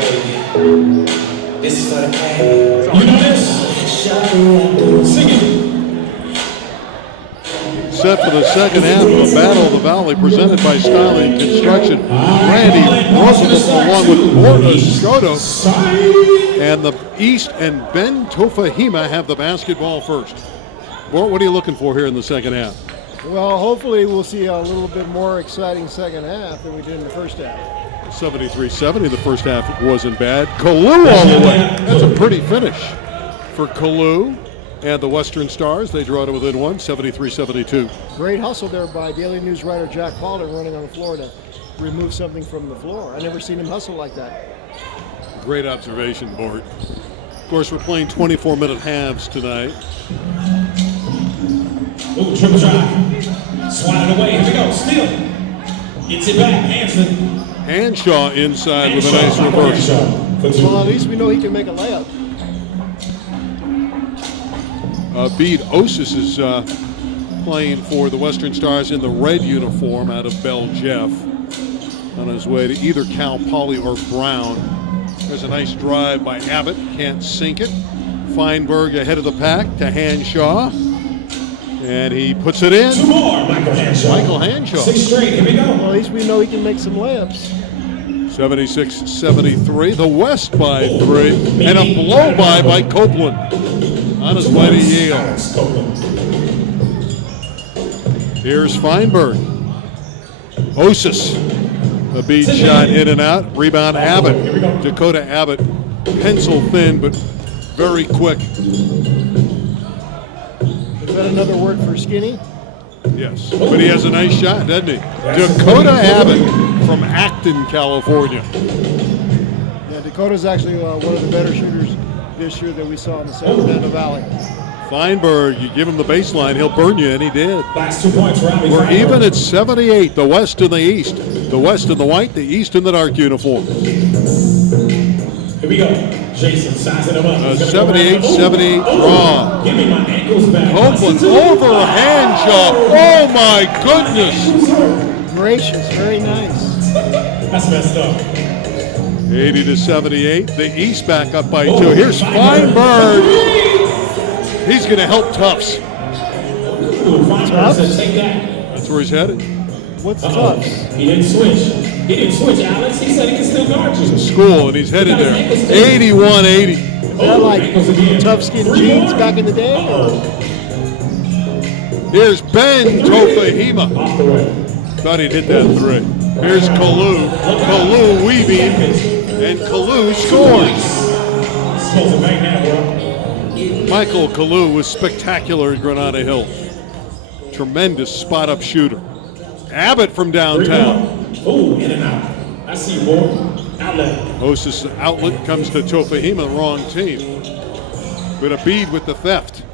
baby. This is for the A. You know this? Sing it. Set for the second half of the Battle of the Valley presented by Styling Construction. Randy Roosevelt along with Borna Skoto. And the East and Ben Tofahima have the basketball first. Bort, what are you looking for here in the second half? Well, hopefully we'll see a little bit more exciting second half than we did in the first half. 73-70, the first half wasn't bad. Kalu all the way. That's a pretty finish for Kalu. And the Western Stars, they draw to within one, 73-72. Great hustle there by Daily News writer Jack Paulding running on the floor to remove something from the floor. I never seen him hustle like that. Great observation, Bort. Of course, we're playing 24-minute halves tonight. Ooh, triple drive. Swat it away. Here we go. Steal. Gets it back. Hanson. Hanshaw inside with a nice reverse. Well, at least we know he can make a layup. Bede Osis is playing for the Western Stars in the red uniform out of Bell Jeff. On his way to either Cal Poly or Brown. There's a nice drive by Abbott. Can't sink it. Feinberg ahead of the pack to Hanshaw. And he puts it in. Two more, Michael Hanshaw. Michael Hanshaw. 6 straight, here we go. Well, at least we know he can make some layups. 76-73, the West by 3. And a blow-by Copeland on his way to Yale. Here's Feinberg. Osis. The beat shot in and out. Rebound Abbott. Dakota Abbott, pencil thin, but very quick. Is that another word for skinny? Yes, but he has a nice shot, doesn't he? Dakota Abbott from Acton, California. Yeah, Dakota's actually one of the better shooters this year that we saw in the San Fernando Valley. Feinberg, you give him the baseline, he'll burn you, and he did. Last 2 points, Robbie. We're even at 78, the West and the East. The West in the white, the East in the dark uniforms. Here we go. Jason sizing him up. 78-78 draw. Give me my ankles back. Copeland over Hanshaw. Oh my goodness. Gracious, very nice. That's messed up. 80-78. The East back up by 2. Here's Feinberg. He's going to help Tufts. Tufts? Take that. That's where he's headed. What's Tufts? He didn't switch. He didn't switch, Alex. He said he can still guard you. School, and he's headed there. 81-80. Is that like tough skin jeans back in the day? Or? Here's Ben Tofahima. Off the way. Thought he'd hit that 3. Here's Kalu. Kalu weaving, and Kalu scores. Supposed to make that, bro. Michael Kalu was spectacular at Granada Hills. Tremendous spot-up shooter. Abbott from downtown. Oh, in and out. I see you, boy. Outlet. Osis outlet comes to Tofahima, wrong team. But a bead with the theft.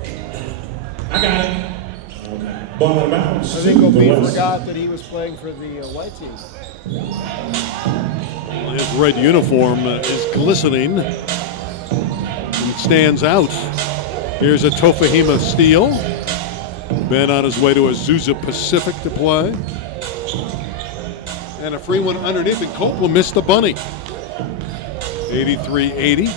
I got it. Okay. Ball out of bounds. I think O'B forgot that he was playing for the white team. His red uniform is glistening and stands out. Here's a Tofahima steal. Ben on his way to Azusa Pacific to play. And a free one underneath, and Copeland missed the bunny. 83-80. Did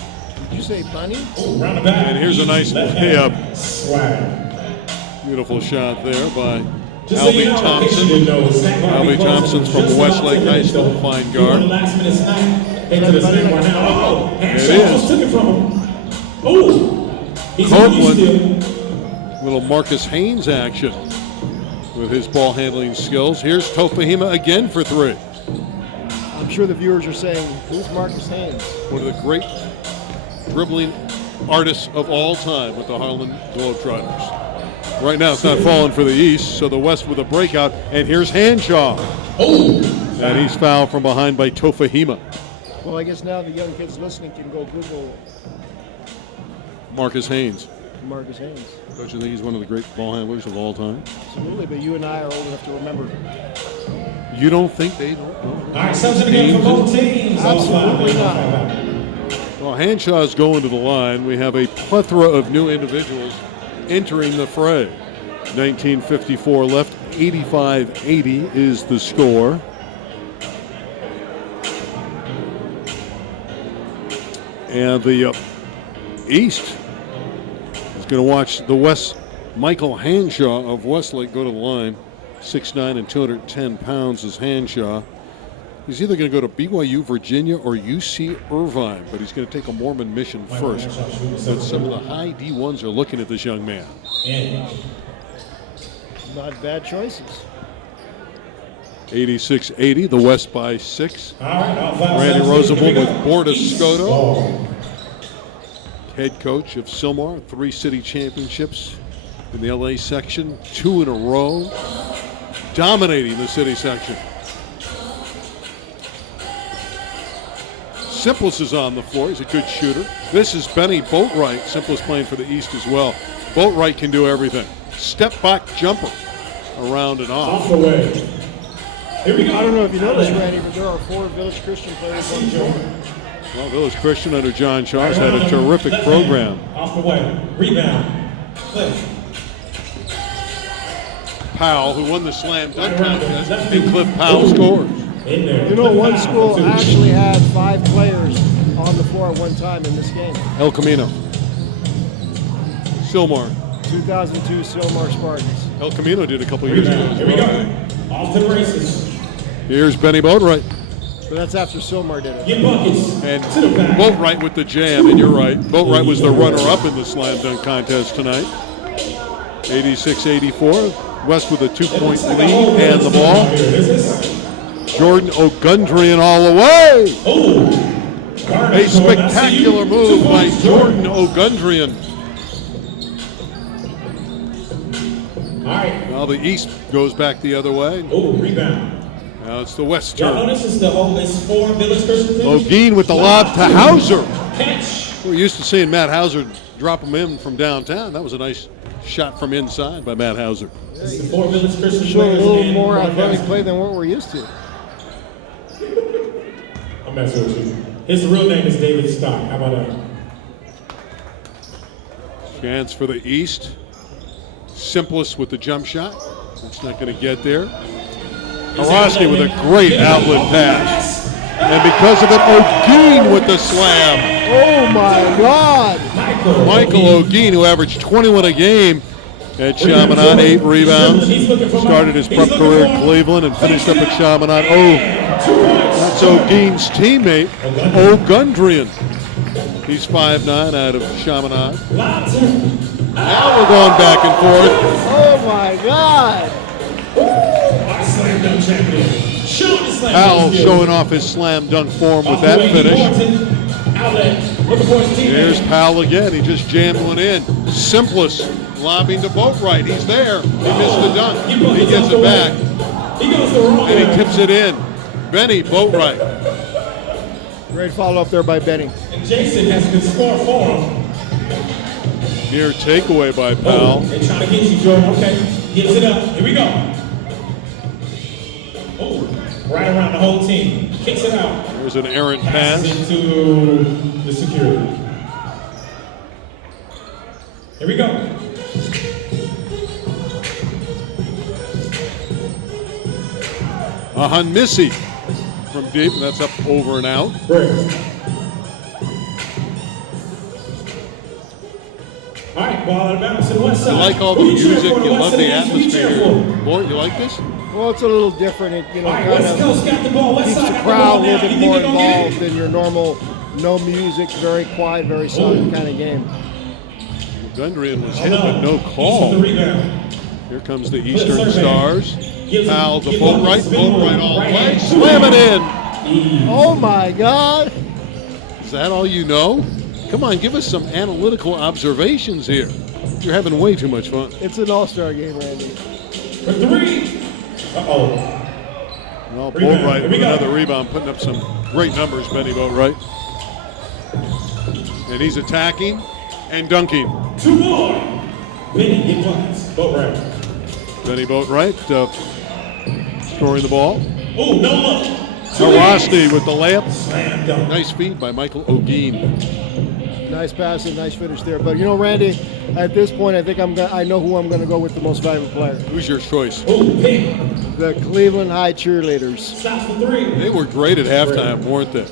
you say bunny? Round the back. And here's a nice layup. Swag. Beautiful shot there by Just so you Albie know, Thompson. in case you didn't know, snack bar Albie be closing Thompson's from just Westlake about High 30 School, minutes. fine You want a guard. last minute snack? Head to the snack bar now. Oh, Hanshaw is. almost took it from him. Oh, he's Copeland. Little Marcus Haynes action with his ball handling skills. Here's Tofahima again for 3. I'm sure the viewers are saying, who's Marcus Haynes? One of the great dribbling artists of all time with the Harlan Globetrotters. Right now it's not falling for the East, so the West with a breakout. And here's Hanshaw. Oh, And he's fouled from behind by Tofahima. Well, I guess now the young kids listening can go Google Marcus Haynes. Marcus Haynes. Don't you think he's one of the great ball handlers of all time? Absolutely, but you and I are old enough to remember. You don't think they don't know? All right, subs again for both teams. Absolutely not. Well, Hanshaw's going to the line. We have a plethora of new individuals entering the fray. 1954 left, 85-80 is the score. And the East is going to watch the West. Michael Hanshaw of Westlake go to the line. 6'9" and 210 pounds is Hanshaw. He's either going to go to BYU, Virginia, or UC Irvine, but he's going to take a Mormon mission first. But some of the high D1s are looking at this young man. Not bad choices. 86-80, the West by 6. Randy Randy Roosevelt with Borda Scoto, head coach of Sylmar, 3 city championships in the LA section, 2 in a row, dominating the city section. Simplest is on the floor. He's a good shooter. This is Benny Boatwright. Simplest playing for the East as well. Boatwright can do everything. Step back jumper around and off. Off the way. Here we go. I don't know if you noticed, Randy, but there are 4 Village Christian players on the floor. Well, Village Christian under John Shaw has had a terrific program. Off the way. Rebound. Cliff. Powell, who won the slam dunk contest, and Cliff Powell scores. In there. You know, one school actually had 5 players on the floor at one time in this game. El Camino. Sylmar. 2002 Sylmar Spartans. El Camino did a couple years ago. Rebound. Here we go. Off to the races. Here's Benny Boatwright. But that's after Sylmar did it. Get buckets. And to the back. Boatwright with the jam, and you're right. Boatwright was the runner-up in the slam dunk contest tonight. 86-84. West with a 2-point lead and the ball. Jordan Ogundrian all the way. A spectacular move by Jordan Ogundrian. All right. Well, the East goes back the other way. Oh, rebound. Now it's the West Y'all turn. notice it's it's 4 Village Christian. Ogeen with the lob to Hauser. Catch. We're used to seeing Matt Hauser drop him in from downtown. That was a nice shot from inside by Matt Hauser. It's the 4 Village Christian Show a players little in more North athletic Dallas. play than what we're used to. I'm messing with you. His real name is David Stock. How about that? Chance for the East. Simplest with the jump shot. It's not going to get there. Harosny with a great outlet pass. And because of it, Ogeen with the slam. Oh my God! Michael Ogeen, who averaged 21 a game at Chaminade, 8 rebounds. Started his prep career at Cleveland and finished up at Chaminade. Oh, that's Ogeen's teammate, Ogundrian. He's 5'9" out of Chaminade. Now we're going back and forth. Oh my God! Our slam dunk champion. Powell showing off his slam dunk form with that finish. Here's Powell again. He just jammed one in. Simplest lobbing to Boatwright. He's there. He missed the dunk. He gets it back. And he tips it in. Benny Boatwright. Great follow up there by Benny. And Jason has been scored for him. Near takeaway by Powell. They trying to get you, Jordan. Okay. Gets it up. Here we go. Oh, right around the whole team. Kicks it out. There's an errant Passes pass. into the security. Here we go. Missy from deep. That's up over and out. Great. All right, ball out of bounds to the west side. You like all the Who you cheer music. for? You love West the Side, who you cheer atmosphere. for? Boy, you like this? Well, it's a little different. It, All right, kind West of Coast got the ball. West keeps Side the got the crowd ball a little now. bit You more think they're gonna get involved it? than your normal, no music, very quiet, very silent kind of game. Gundrian was hit, but no East with call. the rebound. Here comes the Eastern Stars. Gives him- Powell to gives him Boatwright. a spin move. Boatwright all the Right way. hand. Slam it in. Oh my God! Is that all you know? Come on, give us some analytical observations here. You're having way too much fun. It's an all-star game, Randy. For 3. Uh-oh. Well, Rebound. Boatwright Here with we go. another rebound, putting up some great numbers, Benny Boatwright. And he's attacking and dunking. 2 more. Benny, get buckets. Boat right. Benny Boatwright scoring the ball. Oh, no look. Harosny with the layup. Slam dunk. Nice feed by Michael Ogeen. Nice pass and nice finish there. But you know, Randy, at this point, I think I know who I'm going to go with the most valuable player. Who's your choice? Oh, pick. The Cleveland High Cheerleaders. Stops for 3. They were great at halftime, weren't they?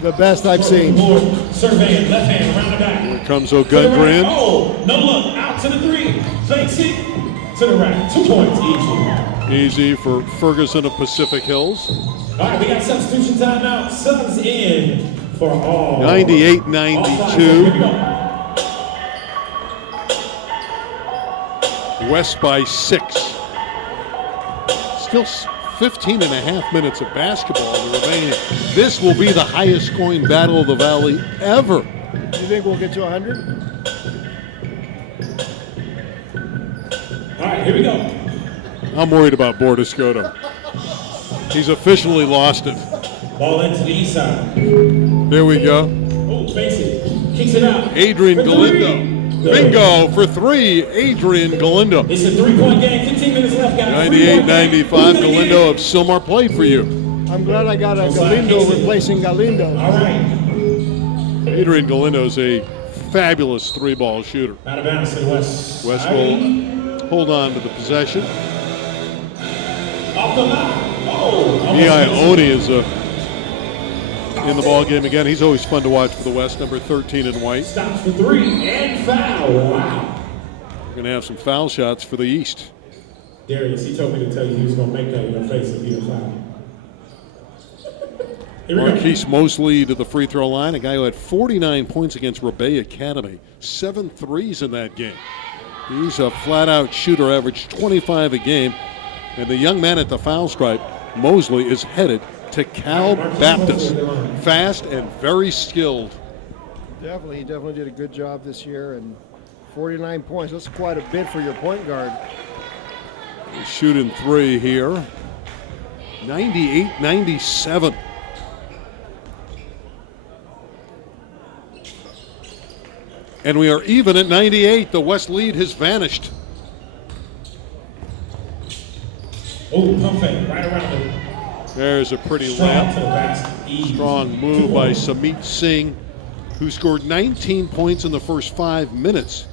The best I've seen. Board, surveying, left hand, around the back. Here comes To the right. Ogundrian. Oh, no look, out to the 3. Fakes it. To the right. 2 points, easy. Easy for Ferguson of Pacific Hills. All right, we got substitution time now. Subs in for all. 98-92. Here we go. West by 6. Still 15 and a half minutes of basketball remaining. This will be the highest scoring Battle of the Valley ever. Do you think we'll get to 100? All right, here we go. I'm worried about Bordescoto. He's officially lost it. Ball into the east side. There we go. Oh, face it. Kicks it out. Adrian For Galindo. 3. Good. Bingo for 3. Adrian Galindo. It's a 3-point game. 15 minutes left, guys. 98-95. Galindo of Silmar played for you. I'm glad I got a Galindo replacing Galindo. All right. Adrian Galindo's a fabulous 3-ball shooter. Out of bounds to the west. West will hold on to the possession. Off the line. Oh. Ione is in the ball game again. He's always fun to watch for the West, number 13 in white. Stops for 3 and foul. Wow. We're going to have some foul shots for the East. Darius, he told me to tell you he was going to make that in your face if he was foul. Here we go. Marquise Mosley to the free throw line, a guy who had 49 points against Rebay Academy. 7 threes in that game. He's a flat-out shooter, averaged 25 a game. And the young man at the foul stripe, Mosley, is headed to Cal Baptist. Fast and very skilled. He definitely did a good job this year. And 49 points, that's quite a bit for your point guard. He's shooting 3 here. 98-97. And we are even at 98. The West lead has vanished. Oh, pump fake right around it. There's a pretty Strong lamp. to the basket. Easy. Strong move by Samit Singh, who scored 19 points in the first 5 minutes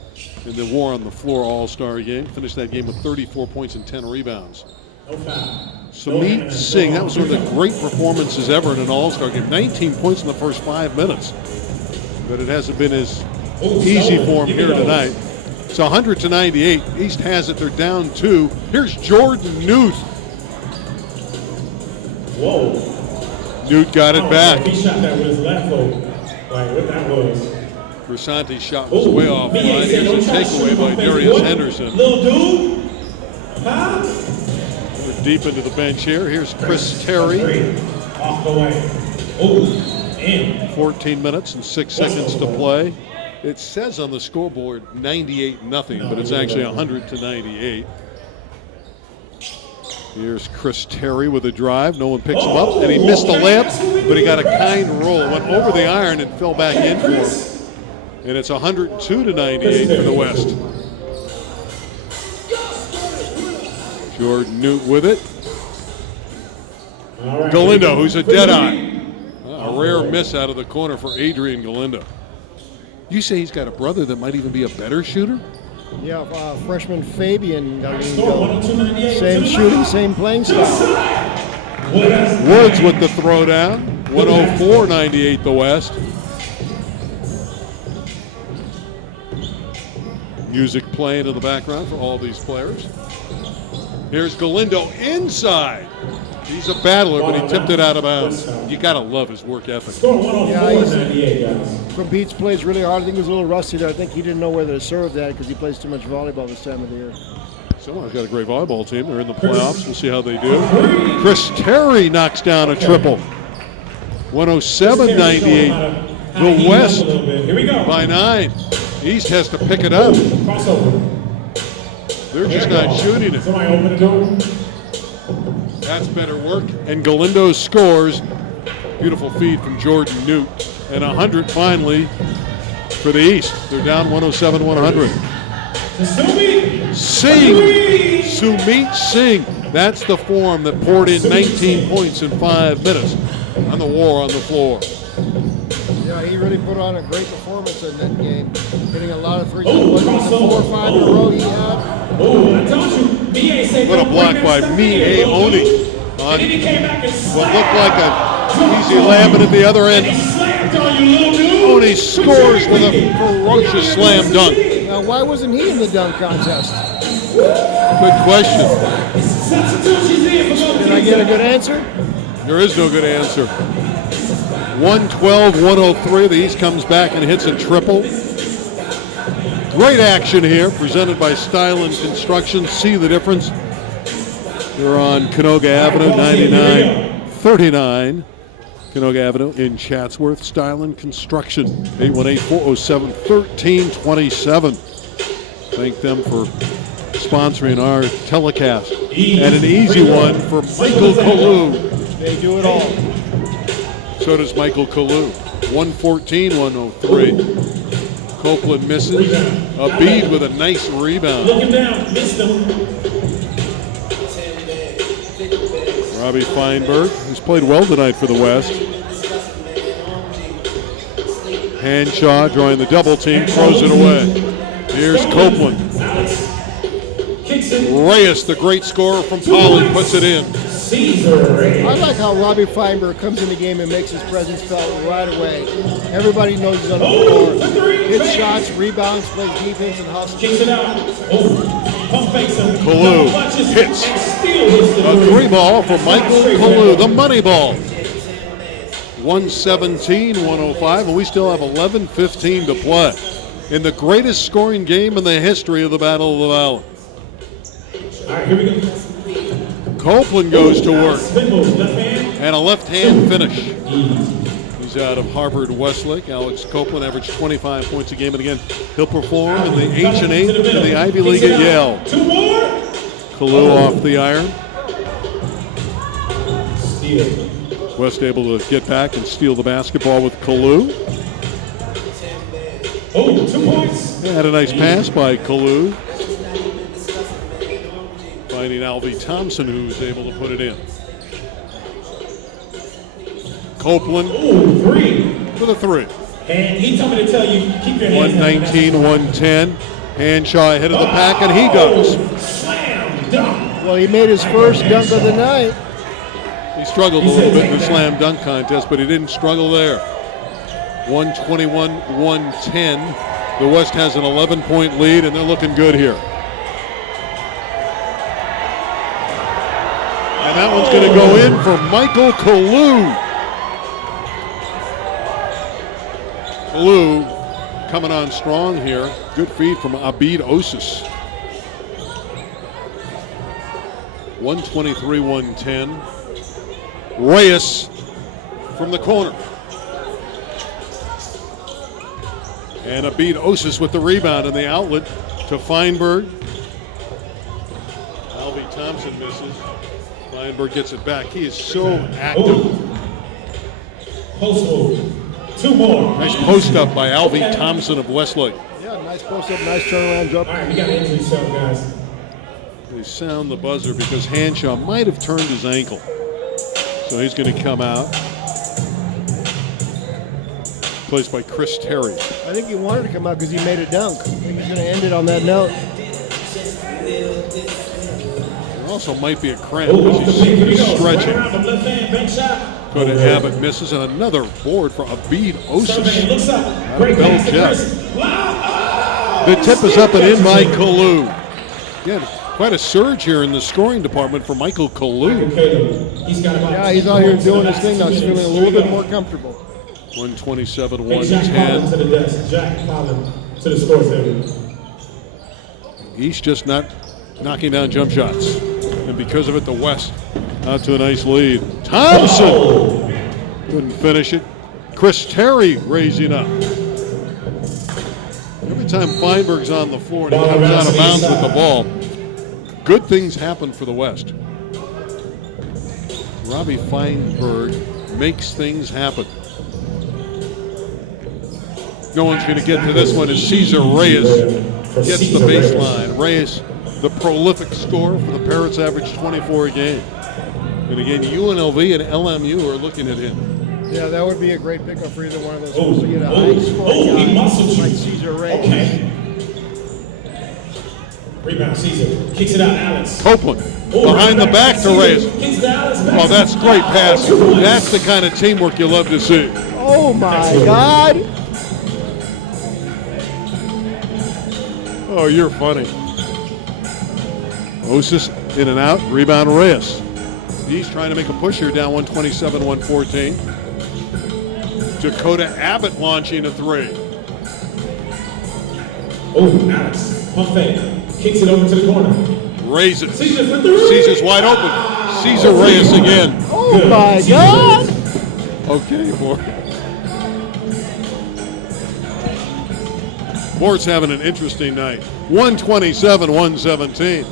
in the War on the Floor All-Star game. Finished that game with 34 points and 10 rebounds. No foul. Samit Singh, that was one of the great performances ever in an All-Star game. 19 points in the first 5 minutes. But it hasn't been as easy for him here tonight. It's 100-98. East has it. They're down 2. Here's Jordan Newt. Whoa. Newt got it back. He shot that with his left hook. Like what that was. Versante's shot was way off line. Here's a takeaway by Darius Henderson. Little dude. Huh? We're deep into the bench here. Here's Chris Terry. Off the way. Oh, in. 14 minutes and 6 seconds to play. It says on the scoreboard 98-0, but it's actually 100-98. Here's Chris Terry with a drive. No one picks him up, and he missed the layup, but he got a kind roll. Went over the iron and fell back in for him. And it's 102-98 for the West. Jordan Newt with it. Galindo, who's a dead-eye. A rare miss out of the corner for Adrian Galindo. You say he's got a brother that might even be a better shooter? Yeah, freshman Fabian Galindo. Same shooting, same playing style. Woods with the throwdown. 104-98 the West. Music playing in the background for all these players. Here's Galindo inside. He's a battler, but he tipped it out of bounds. You got to love his work ethic. Competes, plays really hard. I think he was a little rusty there. I think he didn't know whether to serve that because he plays too much volleyball this time of the year. Someone's got a great volleyball team. They're in the playoffs. We'll see how they do. Chris Terry knocks down a triple. 107-98. The West by 9. East has to pick it up. They're just not shooting it. Somebody open the door. That's better work. And Galindo scores. Beautiful feed from Jordan Newt. And 100 finally for the East. They're down 107-100. Sumit Singh. That's the form that poured in 19 points in 5 minutes on the War on the Floor. Yeah, he really put on a great performance in that game. Hitting a lot of threes. 4 or 5 in a row he had. What a block by Ione on what looked like a Easy Lamb at the other And he end. slammed on you, little dude. Oh, and he scores with a ferocious slam dunk. Now, why wasn't he in the dunk contest? Good question. Substitutions in for both Did I get a good answer? There is no good answer. 112-103. The East comes back and hits a triple. Great action here, presented by Stylen Construction. See the difference. They're on Canoga Avenue, 9939. Canoga Avenue in Chatsworth. Stylen Construction, 818-407-1327. Thank them for sponsoring our telecast. And an easy one for Michael Kalu. They do it all. So does Michael Kalu. 114-103. Copeland misses. Abid with a nice rebound. Looking down, missed him. Robbie Feinberg, who's played well tonight for the West. Hanshaw drawing the double team, throws it away. Here's Copeland. Kicks it. Reyes, the great scorer from Poly, puts it in. Caesar. I like how Robbie Feinberg comes in the game and makes his presence felt right away. Everybody knows he's on the floor. Hits shots, rebounds, plays defense, and hustles. Kicks it out. Oh, pump fakes him. Kalu Punches hits. and still hits the A three ball for Michael Kalu, the money ball. 117-105, and we still have 11:15 to play in the greatest scoring game in the history of the Battle of the Valley. All right, here we go. Copeland goes to work, Spin move, left hand. and a left-hand finish. He's out of Harvard Westlake. Alex Copeland averaged 25 points a game, and again, he'll perform in the H&A in the Ivy League at Yale. Two more. Kalu off the iron. Steal. West able to get back and steal the basketball with Kalu. Oh, 2 points. Had a nice pass by Kalu. Finding Alvy Thompson, who's able to put it in. Copeland Oh, 3. with a three. And he told me to tell you, keep your hands 119-110. Hanshaw ahead of the pack, and he does. Slam dunk. Well, he made his first dunk of the night. He struggled a little bit in the slam dunk contest, but he didn't struggle there. 121-110. The West has an 11-point lead, and they're looking good here. And that one's going to go in for Michael Kalu. Kalu coming on strong here. Good feed from Abid Osis. 123-110. Reyes from the corner. And Abid Osis with the rebound and the outlet to Feinberg. Alvy Thompson misses. Feinberg gets it back. He is so active. Post move. 2 more. Nice post up by Alvy Thompson of Westlake. Yeah, nice post up, nice turnaround jump. All right, we got to injury yourself, guys. They sound the buzzer because Hanshaw might have turned his ankle. So he's going to come out. Placed by Chris Terry. I think he wanted to come out because he made a dunk. I think he's going to end it on that note. There also might be a cramp Oh, off the because pick. Here we he's go. Right stretching. around the left hand, bank shot. Go to Abbott, misses, and another board for Abid Survey Osis. looks up. of Great Bell pass to Jeff. Chris. Wow. The tip is up and in by Kalu. Yeah, quite a surge here in the scoring department for Michael Kalu. He's got about Yeah, he's out here doing his thing now. He's feeling a little bit more comfortable. 127, Hey, Jack Collins 110. to the desk. Jack Collins to the score table. He's just not knocking down jump shots. And because of it, the West out to a nice lead. Thompson couldn't finish it. Chris Terry raising up. Every time Feinberg's on the floor and he comes out of bounds with the ball, good things happen for the West. Robbie Feinberg makes things happen. No one's going to get to this one as Caesar Reyes gets the baseline. Reyes, the prolific scorer for the Parrots, averaged 24 a game. And again, UNLV and LMU are looking at him. Yeah, that would be a great pickup for either one of those Oh, schools to get a oh, high scoring he guy muscled you. like Caesar Reyes. Okay. Rebound, Caesar. Kicks it out, Alex. Copeland Behind the back to Reyes. Kicks down, it's back. Oh, that's great passing. That's the kind of teamwork you love to see. Oh my God. Oh, you're funny. Osis in and out. Rebound Reyes. He's trying to make a push here, down 127-114. Dakota Abbott launching a three. Oh, Alex, pump fake. Kicks it over to the corner. Raises. Caesar for three. Caesar's wide open. Caesar Reyes again. Oh my God. Okay, boy. Mort's having an interesting night. 127-117.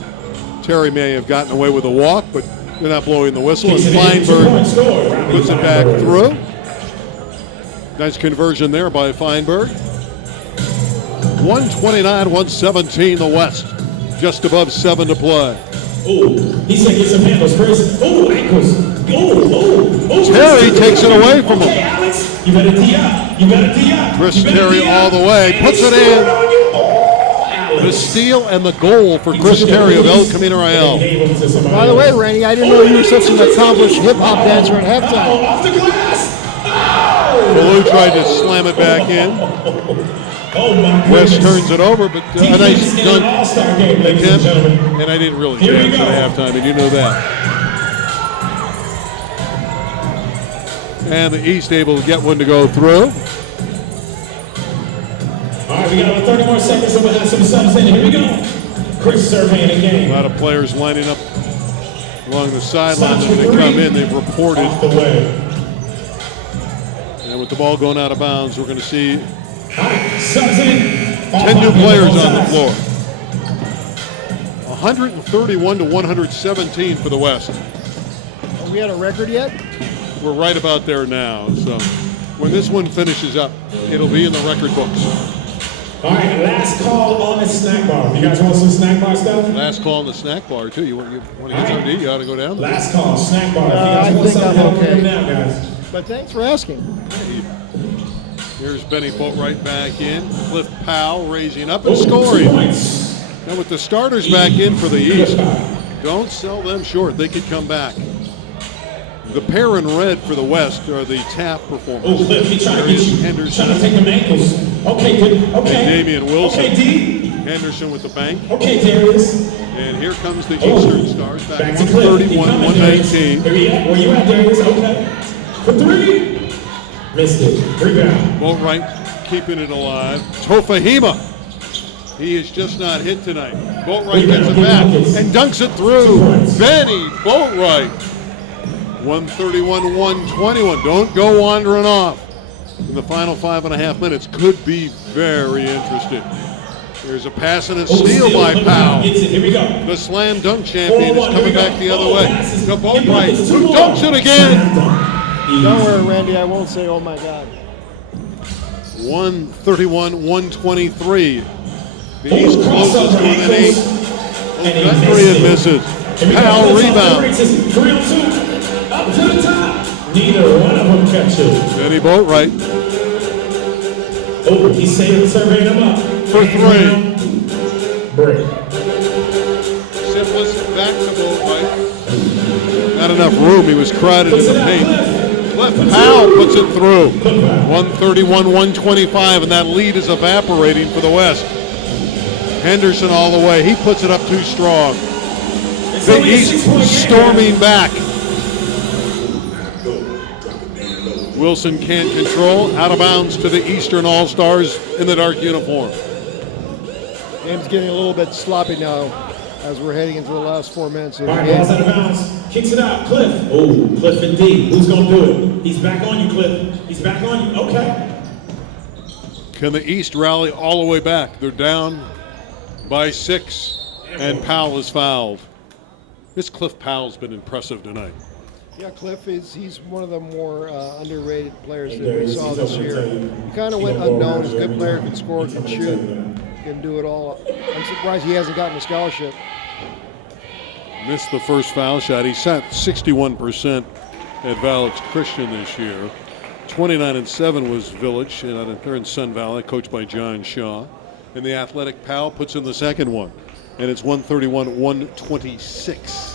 Terry may have gotten away with a walk, but they're not blowing the whistle. And Feinberg puts it back through. Nice conversion there by Feinberg. 129-117 the West. Just above 7 to play. Oh, he said get some handles, Chris. Oh, ankles. Oh. Terry takes it away from him. Okay, Alex, you better tee up. You better tee up. Chris You better Terry tee all up. the way. And Puts he it scored in. on you. Oh, Alex. The steal and the goal for Chris Terry of El Camino Real. By the way, Randy, I didn't know you were such an accomplished hip hop dancer at Oh, halftime. off the glass. Oh. Baloo tried to slam it back in. Oh, my West goodness. turns it over, but a Defense nice in an dunk all-star game, ladies and attempt. gentlemen. And I didn't really Here we dance go. at halftime, and you know that. And the East able to get one to go through. All right, we got about 30 more seconds, so we'll have some subs in. Here we go. Chris surveying the A game. lot of players lining up along the sideline. Stops When they for come three. in, they've reported. Off the way. And with the ball going out of bounds, we're going to see All right, subs in. 10 new players on the floor. 131-117 for the West. Are we at a record yet? We're right about there now. So when this one finishes up, it'll be in the record books. All right, last call on the snack bar. You guys want some snack bar stuff? Last call in the snack bar, too. You want to get something to eat, you ought to go down there. Last call, snack bar. If you I guys want think something, I'm help me okay. now, guys. But thanks for asking. Here's Benny Boatwright back in. Cliff Powell raising up and scoring. 2 points. Now with the starters back in for the East, don't sell them short. They could come back. The pair in red for the West are the Taft Oh, performers. Cliff, he trying to get Darius you. Henderson, Trying to take them ankles. Okay, good. Okay. And Damian Wilson. Okay, D. Henderson with the bank. Okay, Darius. And here comes the Oh. Eastern Stars back Back to Cliff. He coming, Darius. 131-119. Where you at? Where you at, Darius? Okay. For three. Missed it. Rebound. Boatwright keeping it alive. Tofahima. He is just not hit tonight. Boatwright gets it back and dunks it through. Benny Boatwright. 131-121. Don't go wandering off. In the final 5.5 minutes could be very interesting. There's a pass and a steal by Powell. Gets it. Here we go. The slam dunk champion is 4-1. Here we coming go. back the other Oh, way. passes. The He Boatwright buckets who two more. dunks it again. Don't worry, Randy, I won't say, oh my God. 131-123. The Oh, East closes crossover to an 8. ankles. And he Guthrie missed it. misses. Here we go. Powell Cliff's off the rebound. breaks. It's 3 on 2. Up to the top. Neither one of them catch it. Benny Boatwright Oh, he's surveying them up. For three. Break. Simplest back to Boatwright. Not enough room. He was crowded in Puts the it out, paint. Cliff. Cliff Powell puts it through. 131-125, and that lead is evaporating for the West. Henderson all the way. He puts it up too strong. It's The only a East 6-point game. storming back. Wilson can't control. Out of bounds to the Eastern All-Stars in the dark uniform. Game's getting a little bit sloppy now as we're heading into the last 4 minutes of the All right, ball's game. out of bounds. Kicks it out. Cliff. Oh, Cliff and D. Who's going to do it? He's back on you, Cliff. He's back on you. Okay. Can the East rally all the way back? They're down by 6, and Powell is fouled. This Cliff Powell's been impressive tonight. Yeah, Cliff he's one of the more underrated players that we saw this year. He kind of went unknown. He's a good player, can score, can shoot, can do it all. I'm surprised he hasn't gotten a scholarship. Missed the first foul shot. He shot 61% at Village Christian this year. 29-7 was Village, and they're in Sun Valley, coached by John Shaw. And the athletic Powell puts in the second one. And it's 131-126.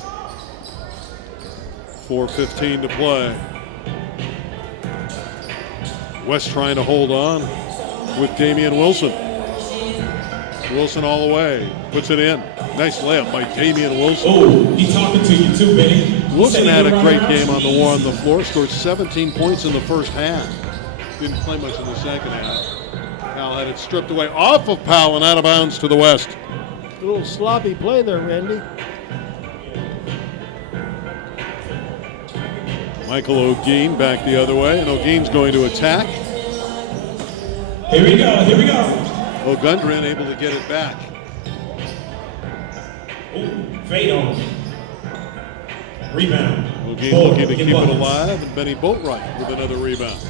4:15 to play. West trying to hold on with Damian Wilson. Wilson all the way, puts it in. Nice layup by Damian Wilson. Oh, he's talking to you too, Benny. Wilson had a great game on the floor, scored 17 points in the first half. Didn't play much in the second half. Powell had it stripped away off of Powell and out of bounds to the West. A little sloppy play there, Randy. Michael O'Gean back the other way, and O'Gean's going to attack. Here we go, here we go. O'Gundren able to get it back. Ooh, fade on him. Rebound. O'Gean looking to keep it alive, and Benny Boatwright with another rebound.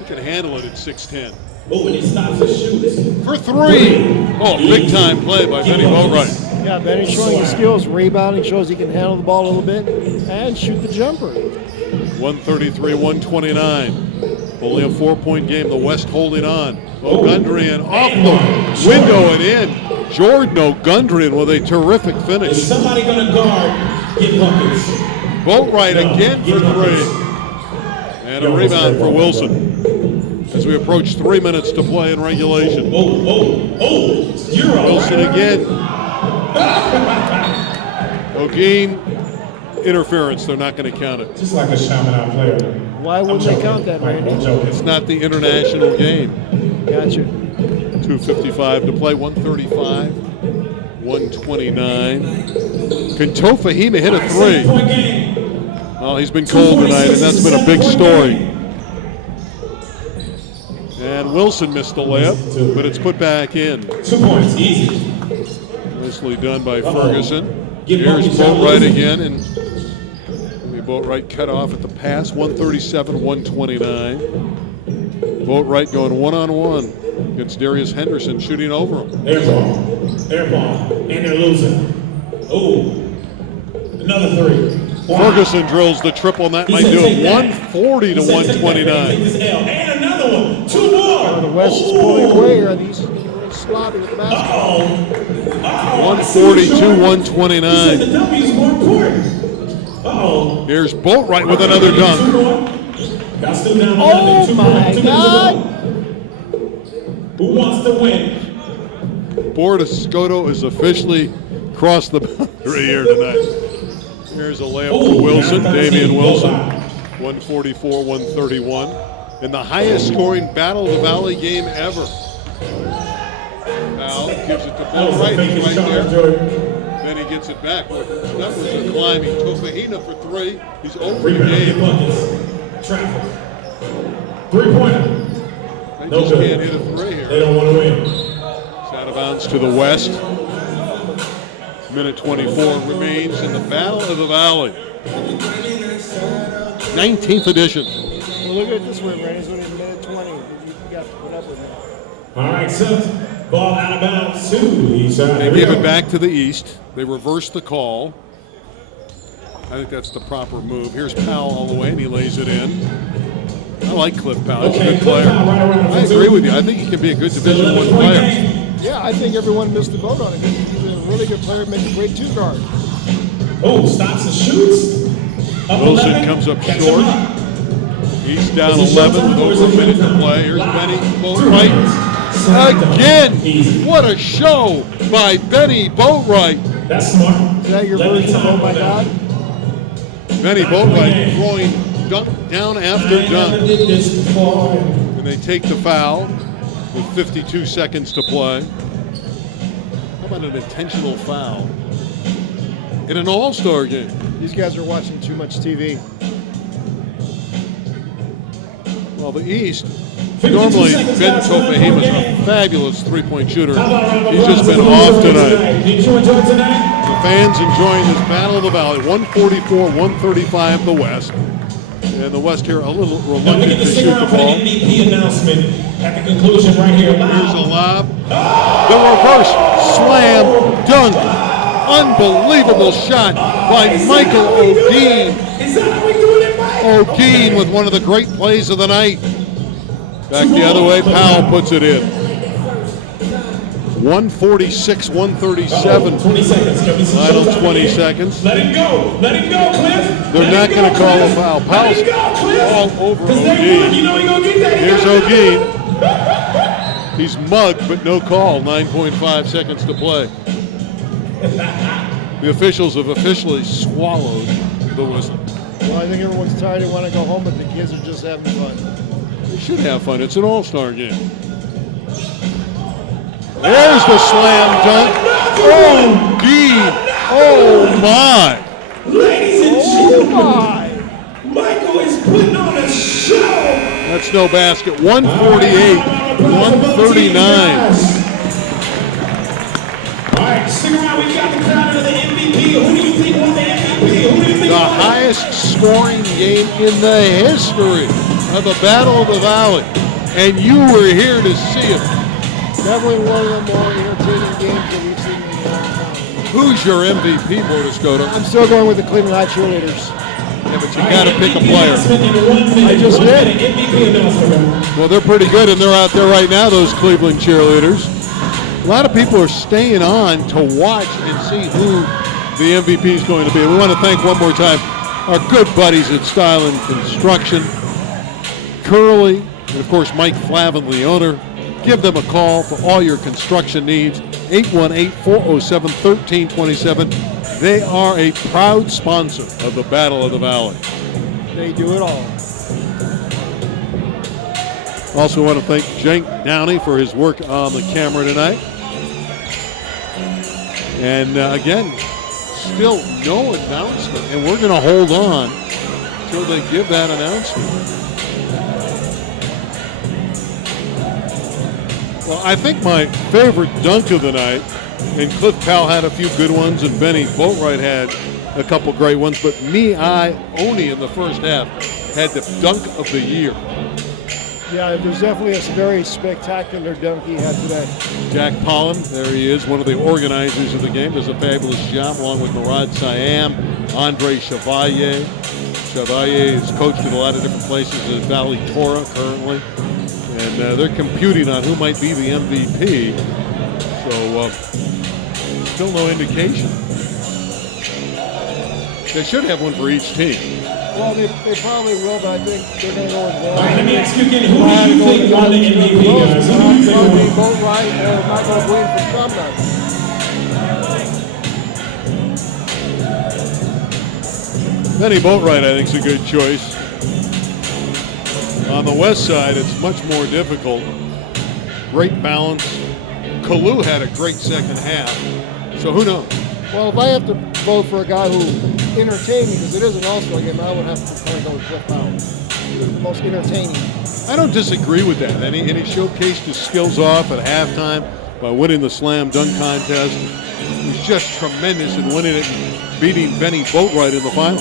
He can handle it at 6'10". Oh, and he stops and shoots. For three! Oh, big time play by Benny Boatwright. Yeah, Benny showing his skills, rebounding, shows he can handle the ball a little bit, and shoot the jumper. 133-129. Only a 4-point game. The West holding on. O'Gundren off the window and in. Jordan O'Gundren with a terrific Is finish. somebody going to guard? Get buckets. Boatwright again for three. And a rebound for Wilson. As we approach 3 minutes to play in regulation. You're all Wilson right. again. O'Gean, interference. They're not going to count it. Just like a Chaminade player. Why wouldn't they count that, Randy? I'm joking. It's not the international game. Gotcha. 2:55 to play, 135, 129. Can Tofahima hit a three? 7-point game. Well, he's been cold tonight, and that's been a big story. And Wilson missed the layup, but it's put back in. 2 points, easy. Nicely done by Ferguson. Here's Boatwright again, and Boatwright cut off at the pass, 137-129. Boatwright going one-on-one against Darius Henderson, shooting over him. Air ball, and they're losing. Oh, another three. Wow. Ferguson drills the triple, and that might do it. 140 to 129. Take this L. And another one. Two more. The West is pulling away here. These are really sloppy with the basketball. 142-129. The W's more important. Here's Boatwright with another dunk. Oh my God! Who wants to win? Boris Scotto is officially crossed the boundary here tonight. Here's a layup for Wilson, Damian Wilson. 144-131. In the highest scoring Battle of the Valley game ever. Now gives it to Boatwright. He's right there. Then he gets it back. That was a climbing. Tofahina for three. He's over the game. Traffic. 3-pointer. They just can't hit a three here. They don't want to win. It's out of bounds to the West. Minute 24 remains in the Battle of the Valley. 19th edition. Well, look at it this way, Randy. It's only a minute 20. You got to put up with that. All right, so ball out of bounds to the east side. They give it back to the East. They reverse the call. I think that's the proper move. Here's Powell all the way, and he lays it in. I like Cliff Powell. He's a good player. I agree with you. I think he can be a good Division I player. Yeah, I think everyone missed the boat on it. He's a really good player, makes a great two guard. Oh, stops and shoots. Wilson 11. comes up Catch short. him up. He's down 11 with over a minute to play. Here's Benny Boatwright again. What a show by Benny Boatwright. That's smart. Is that your version of oh my God? Benny Boatwright throwing dunk down after dunk. And they take the foul with 52 seconds to play. How about an intentional foul in an all-star game? These guys are watching too much TV. Well, the East, normally Ben Tofahima is a fabulous three-point shooter. He's just been off tonight. Did you enjoy tonight? The fans enjoying this Battle of the Valley, 144-135 the West. And the West here a little Now we reluctant get to to shoot stick the around for the ball. MVP announcement at the conclusion right here. Here's a lob. The reverse slam dunk. Unbelievable shot by Michael O'Gean. Is that how we doing it, Mike? O'Gean with one of the great plays of the night. Back the other way, Powell puts it in. 146, 137. 20 seconds. Can we see Final showtime 20 again? seconds. Let it go. Let it go, Cliff. They're Let not it going go, to call a Cliff. foul. Let Powell's it go, Cliff. all over 'Cause they won. You O'Gee. know he gonna get that. He Here's gotta get O'Gee. that. He's mugged, but no call. 9.5 seconds to play. The officials have officially swallowed the whistle. Well, I think everyone's tired and want to go home, but the kids are just having fun. They should have fun. It's an all-star game. There's the slam dunk. Oh, Gee. Oh, my. Ladies and Oh, gentlemen, my. Michael is putting on a show. That's no basket. 148, 139. All right, stick around. We got the crowd of the MVP. Who do you think won the MVP? Who do you think The won? highest scoring game in the history of the Battle of the Valley. And you were here to see it. Definitely one of the more entertaining games that we've seen in a long time. Who's your MVP, Bortescota? I'm still going with the Cleveland High Cheerleaders. Yeah, but you got to pick a player. I just did. MVP announcement. Well, they're pretty good, and they're out there right now, those Cleveland cheerleaders. A lot of people are staying on to watch and see who the MVP is going to be. We want to thank one more time our good buddies at Style and Construction, Curly, and of course Mike Flavin, the owner. Give them a call for all your construction needs, 818-407-1327. They are a proud sponsor of the Battle of the Valley. They do it all. Also want to thank Cenk Downey for his work on the camera tonight. And again, still no announcement, and we're going to hold on until they give that announcement. Well, I think my favorite dunk of the night, and Cliff Powell had a few good ones, and Benny Boatwright had a couple great ones, but Oni in the first half had the dunk of the year. Yeah, there's definitely a very spectacular dunk he had today. Jack Pollan, there he is, one of the organizers of the game, does a fabulous job along with Murad Siam, Andre Chevalier. Chevalier is coached at a lot of different places at Valley Torah currently, and they're computing on who might be the MVP. So still no indication. They should have one for each team. Well, they probably will, but I think they're going to go with All right, let me ask you again. Who do you think won the MVP, guys? Who do you think won? Both right or Michael Green from Trumbull. Benny Boatwright, I think, is a good choice. On the west side, it's much more difficult. Great balance. Kalu had a great second half. So who knows? Well, if I have to vote for a guy who entertained me, because it is an all-star game, I would have to probably go with Cliff Powell. He was the most entertaining. I don't disagree with that. And he showcased his skills off at halftime by winning the slam dunk contest. He was just tremendous in winning it and beating Benny Boatwright in the final.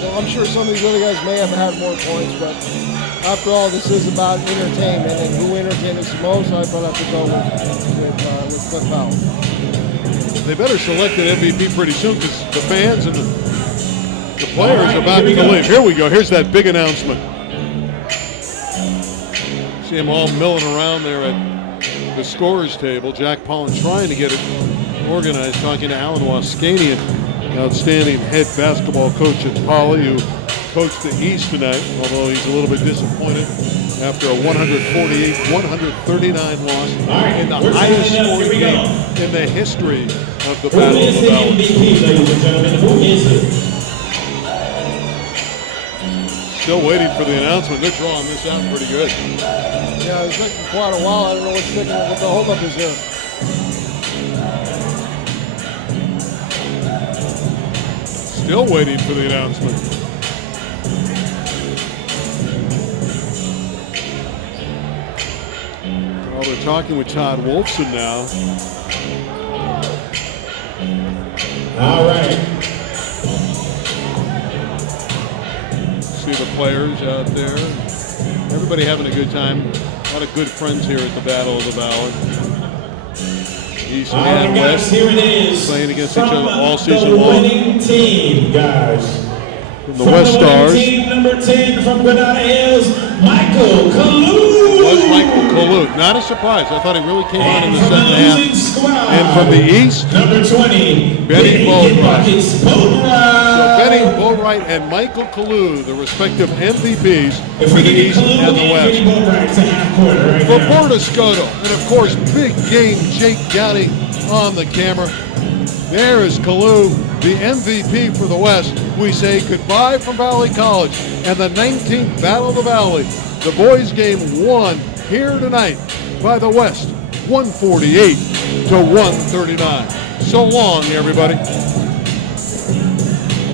Well, I'm sure some of these other guys may have had more points, but after all, this is about entertainment, and who entertained us the most, I'd probably have to go with Cliff Powell. They better select an MVP pretty soon because the fans and the players are about to leave. Here we go. Here's that big announcement. See them all milling around there at the scorer's table. Jack Pollan trying to get it organized, talking to Alan Waskanian, outstanding head basketball coach at Poly, who coached the East tonight, although he's a little bit disappointed after a 148-139 loss in the highest scoring game in the history of the Battle of the Valley. Who is the MVP, ladies and gentlemen? Who is it? Still waiting for the announcement. They're drawing this out pretty good. Yeah, it's taking quite a while. I don't know what the holdup is here. Still waiting for the announcement. Well, they're talking with Todd Wolfson now. All right. See the players out there. Everybody having a good time. A lot of good friends here at the Battle of the Valley. East All right, and guys, West here it is. playing against From each other all the season long. winning team, guys. From the West From the winning Stars team, number 10 from Granada Hills, Michael Kalu. was Michael Kalu. Kalu, not a surprise. I thought he really came on in the And from second the half. losing squad, And from the East, number 20, Benny Boatwright. Buckets Boatwright. so Benny Boatwright and Michael Kalu, the respective MVPs If for we the get East Kalu and the and West. Benny Boatwright to half court right For now. Porter Scotto, and of course, big game Jake Gowdy on the camera. There is Kalu, the MVP for the West. We say goodbye from Valley College and the 19th Battle of the Valley. The boys game won here tonight by the West, 148 to 139. So long, everybody.